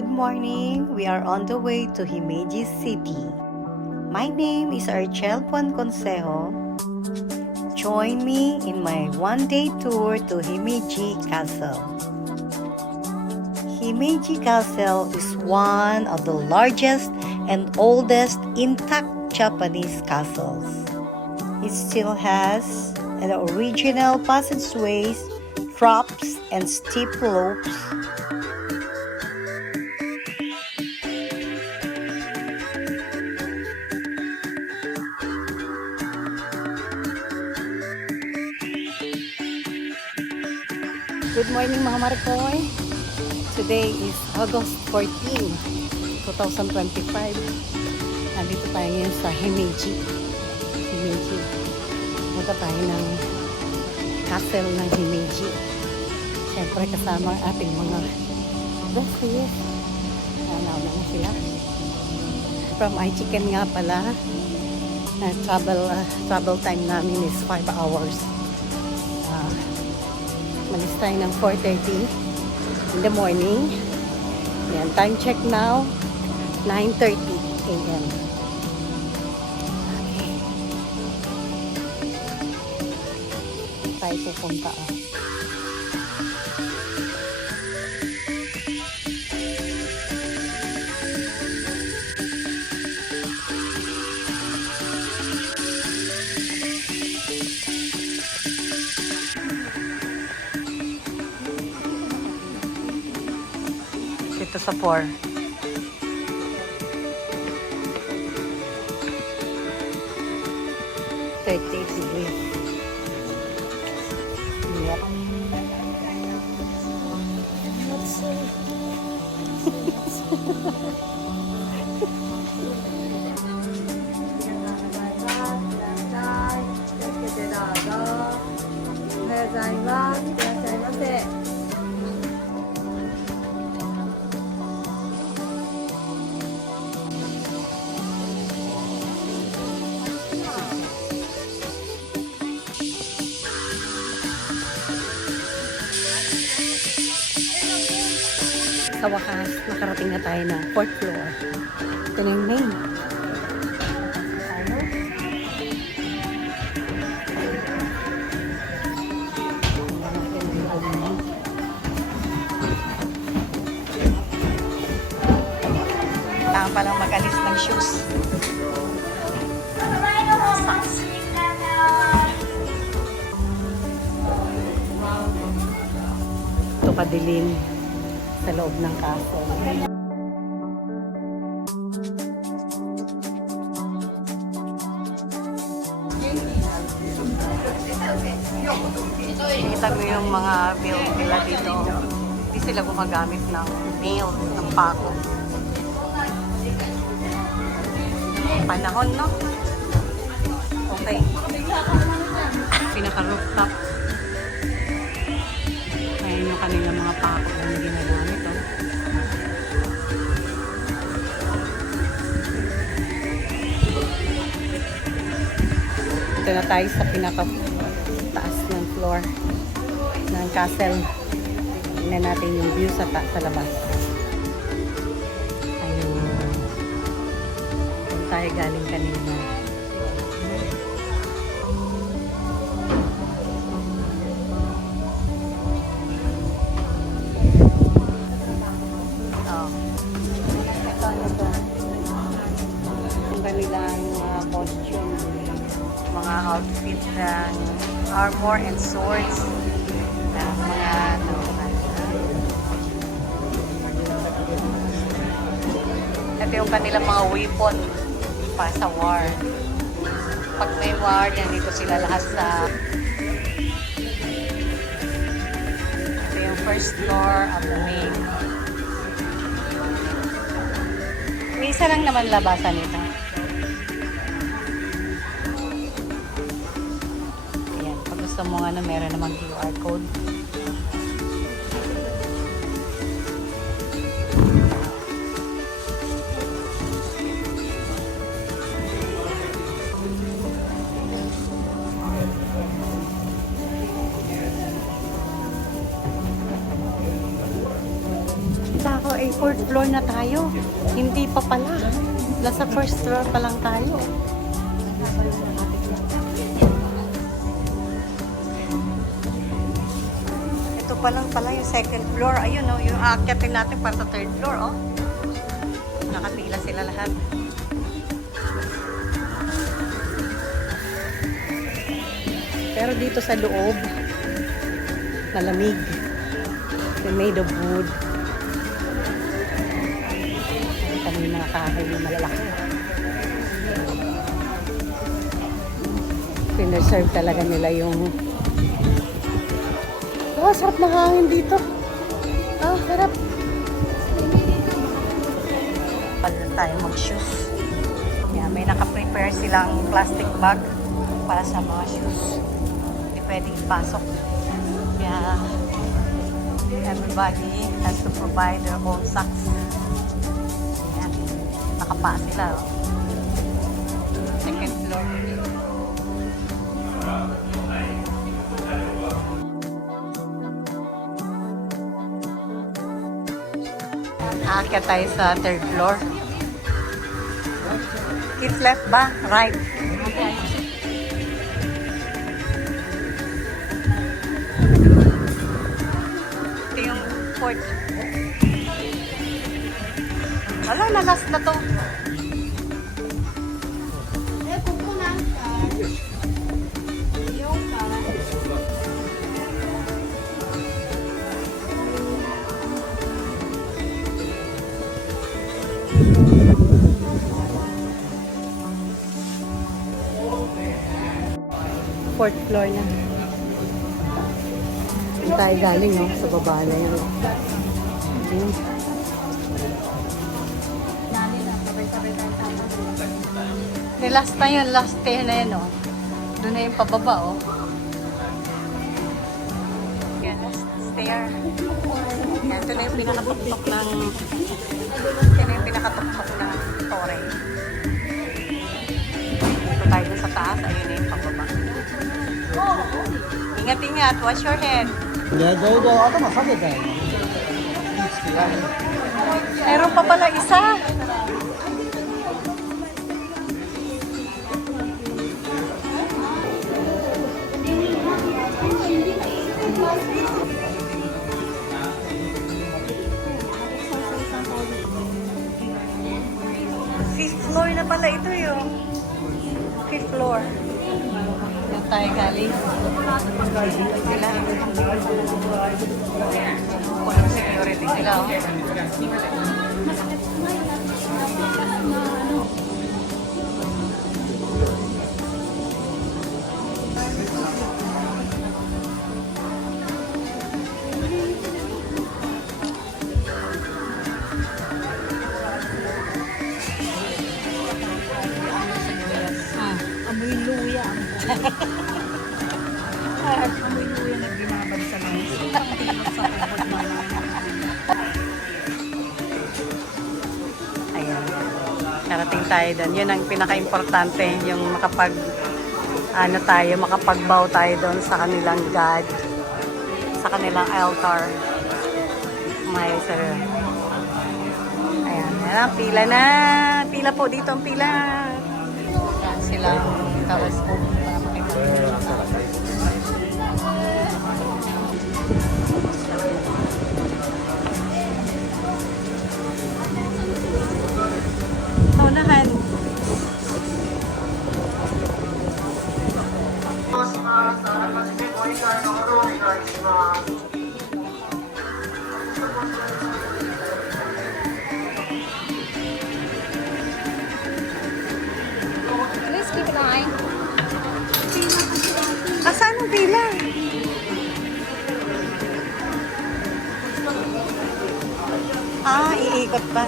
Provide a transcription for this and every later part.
Good morning. We are on the way to Himeji City. My name is Archel Juan Consejo. Join me in my one-day tour to Himeji Castle. Himeji Castle is one of the largest and oldest intact Japanese castles. It still has an original passageways, traps, and steep slopes. Good morning mga Marikoy. Today is August 14, 2025. Nandito tayo ngayon sa Himeji. Punta tayo ng castle ng Himeji. Siyempre kasama ang ating mga bosses. Nauna na sila. From iChicken nga pala. Travel time namin is 5 hours. Malis tayo ng 4:30 in the morning. Yan, time check now, 9:30 a.m. Okay. Tayo pupunta. Dito sa 4. Degrees. Yep. Sa wakas, nakarating na tayo ng 4th floor. Ito na yung main. Kailangan palang mag-alis ng shoes. Ito kadilim sa loob ng castle. Kita mo yung mga build nila dito. Hindi sila gumagamit ng nail, ng pako. Panahon, no? Okay. Pinaka-rooftop. Ayan yung kanilang mga pako na ginagamit. Ito na tayo sa pinaka-taas ng floor ng castle. Tingnan natin yung view sa labas. Ayun. Doon tayo galing kanina. Ang kanilang costume, mga outfit ng armor and swords ng mga ito yung kanilang mga weapon para sa war. Pag may war, nandito sila lahat sa ito yung first floor of the main. May isa lang naman labasan nito. Ayan, pag gusto mo nga na meron namang QR code. ay fourth floor na tayo. Hindi pa pala. Nasa first floor pa lang tayo. Ito pa lang pala yung second floor. Ayun oh, yung aakyatin natin para sa third floor oh. Nakapila sila lahat. Pero dito sa loob, malamig. They're made of wood. Kami mga kahoy na malalaki. Pinerserve talaga nila yung... Oh, sarap na hangin dito. Oh, sarap. Pwede tayo mag-shoes. Yeah, may naka-prepare silang plastic bag para sa mga shoes. Hindi pwedeng ipasok. Yeah. Everybody has to provide their own socks. Ayan. Nakapa sila. Oh. Second floor. Aakyat tayo sa third floor. It's left ba? Right. Fourth. Wala na, last na to. Fourth floor na. Saan tayo galing, no? Sa baba na yun. The last na yun, last stair na yun, oh. Doon na yung pababa, oh. Yan, last stair. Yan, ito na yung pinakatuktok ng... Ito na yung pinakatuktok ng tore. Dito tayo dun sa taas, ayun na yung pababa. Ingat-ingat, wash your head. Meron pa pala isa. Fifth floor na pala ito yung fifth floor. Yung tayo galing. Sila. Walang security sila. Oh. Amoy luya. Amoy luya na binabad sa langis. Ayan. Narating tayo doon. Yun ang pinaka-importante. Yung makapag, makapag-bow tayo doon sa kanilang God. Sa kanilang altar. May sir. Ayan. Ayan. Pila na. Pila po dito ang pila. Ayan sila. Telescope. Para makikita. Naunahan. Please keep an eye. Saan ang pila? Iikot pa.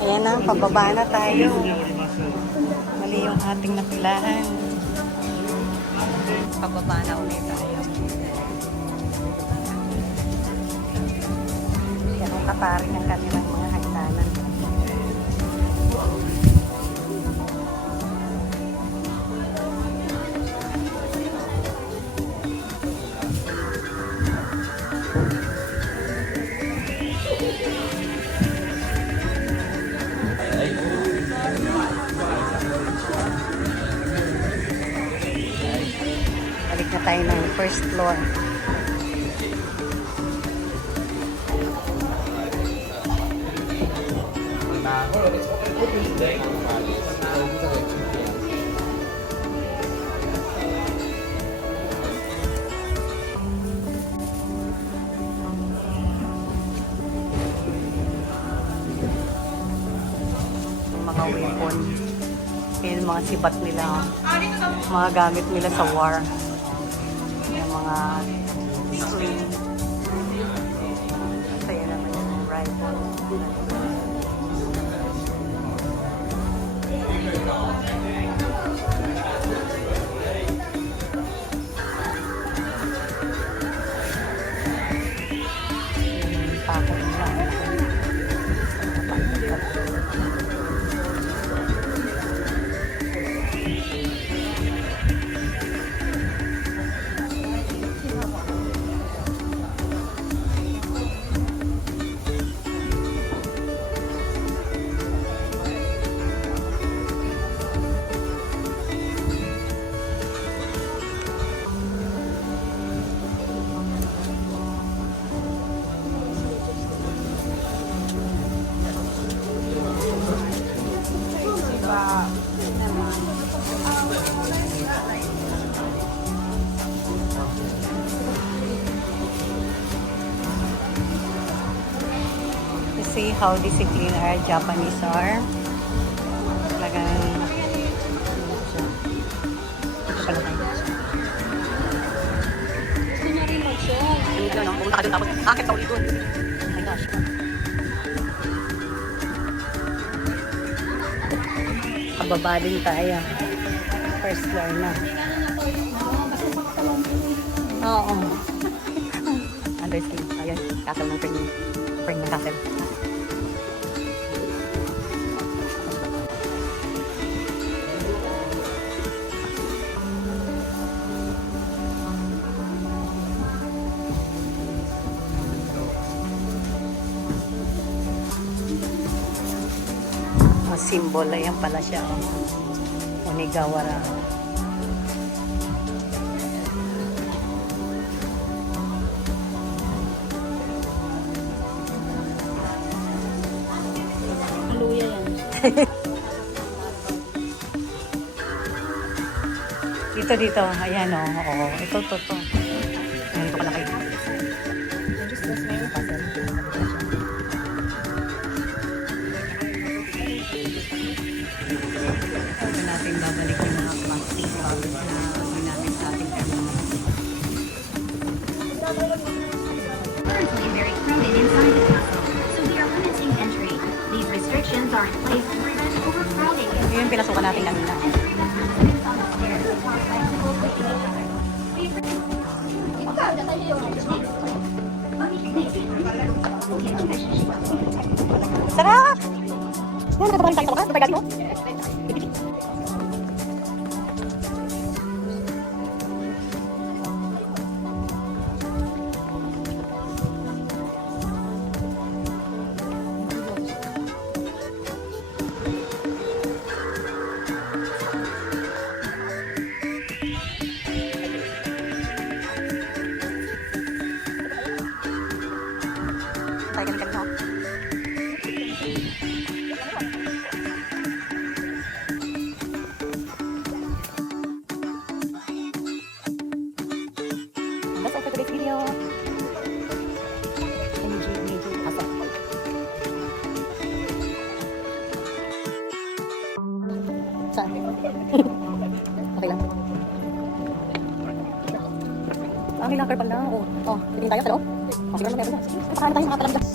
Ayan na, pababa na tayo. Mali yung ating napilahan. Pababa na ulit tayo. Ganun nakatari ng kanilang mga hagdanan. Balik na tayo ng first floor. Yung mga weapon. Yung mga sibat nila. Mga gamit nila sa war. Yung mga sling. Kaya naman yung rifle. Yung takot nila. You see how disciplined our Japanese are. Talagang ito pala tayo. Gusto niya rin mag-share. Hindi no? Pumunta ka dun tapos akit ka ulit dun. Oh my gosh. Kababa din tayo. First floor na. Oo. Underskin. Ayan. Castle ng Spring. Spring ng castle. Symbol, ayan pala siya. Onigawara. Luya yan. Dito. Ayan o. Oo. Ito. Ayan, ito pala kayo. Ito natin babalik yung mga plastic bags na ginamit sa ating kanina. Birds will be very crowded inside the castle, so we are limiting entry. These restrictions are in place to prevent overcrowding. Ito yung pinasukan natin kanina. Entry restrictions on the stairs are flexible with each other. Sarap! Yan, nakabalik tayo sa wakas. Napagati mo? Tayo kami kanina. That's all for today's video. Medyo asa. Saan? Okay lang. May locker pala. Oh, tingin tayo sa loob. Oh, siguro mag-meron na. Pakain tayo mga palamdas.